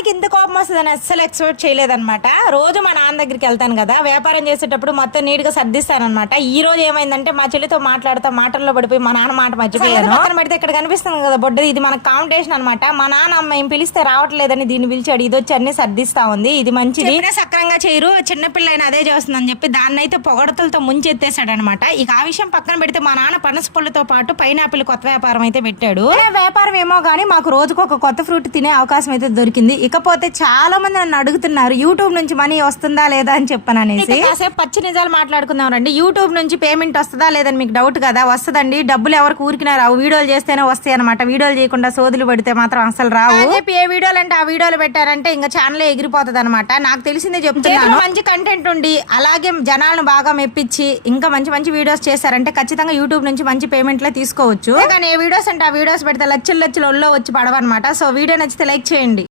నాన్నకి ఇంత కోపం వస్తుందని అస్సలు ఎక్స్పెక్ట్ చేయలేదన్నమాట. రోజు మా నాన్న దగ్గరికి వెళ్తాను కదా వ్యాపారం చేసేటప్పుడు మొత్తం నీట్గా సర్దిస్తానమాట ఈ రోజు ఏమైందంటే మా చెల్లితో మాట్లాడుతూ మాటల్లో పడిపోయి మా నాన్న మాట మర్చిపోయాను. పక్కన పెడితే ఇక్కడ కనిపిస్తుంది కదా బొడ్డు ఇది మన కాంపిటీషన్ అనమాట మా నాన్న అమ్మ ఏం పిలిస్తే రావట్లేదని దీన్ని పిలిచాడు ఇది వచ్చి అన్ని సర్దిస్తా ఉంది ఇది మంచిది. సక్రంగా చేయరు చిన్నపిల్ల అయినా అదే చేస్తుందని చెప్పి దాన్ని అయితే పొగడతలతో ముంచెత్తేసాడు అనమాట ఇక ఆ విషయం పక్కన పెడితే మా నాన్న పనస పళ్ళతో పాటు పైనాపిల్ కొత్త వ్యాపారం అయితే పెట్టాడు. వ్యాపారం ఏమో కానీ మాకు రోజుకు ఒక కొత్త ఫ్రూట్ తినే అవకాశం అయితే దొరికింది. ఇకపోతే చాలా మంది నన్ను అడుగుతున్నారు యూట్యూబ్ నుంచి మనీ వస్తుందా లేదా? అని చెప్పాను అనేసి. కాసేపు పచ్చి నిజాలు మాట్లాడుకుందాం రండి. యూట్యూబ్ నుంచి పేమెంట్ వస్తుందా లేదని మీకు డౌట్ కదా? వస్తుందండి. డబ్బులు ఎవరికి ఊరికినా రావు. వీడియోలు చేస్తేనే వస్తాయి అనమాట వీడియోలు చేయకుండా సోదులు పడితే మాత్రం అసలు రావు. చెప్పి ఏ వీడియోలు అంటే ఆ వీడియోలు పెట్టారంటే ఇంకా ఛానల్ ఎగిరిపోతుంది అనమాట నాకు తెలిసిందే చెప్తున్నాను. మంచి కంటెంట్ ఉండి అలాగే జనాలను బాగా మెప్పించి ఇంకా మంచి మంచి వీడియోస్ చేశారంటే ఖచ్చితంగా యూట్యూబ్ నుంచి మంచి పేమెంట్లే తీసుకోవచ్చు. కానీ ఏ వీడియోస్ అంటే ఆ వీడియోస్ పెడితే లచ్చలు లచ్చలు ఒళ్ళో వచ్చి పడవన్నమాట. సో వీడియో నచ్చితే లైక్ చేయండి.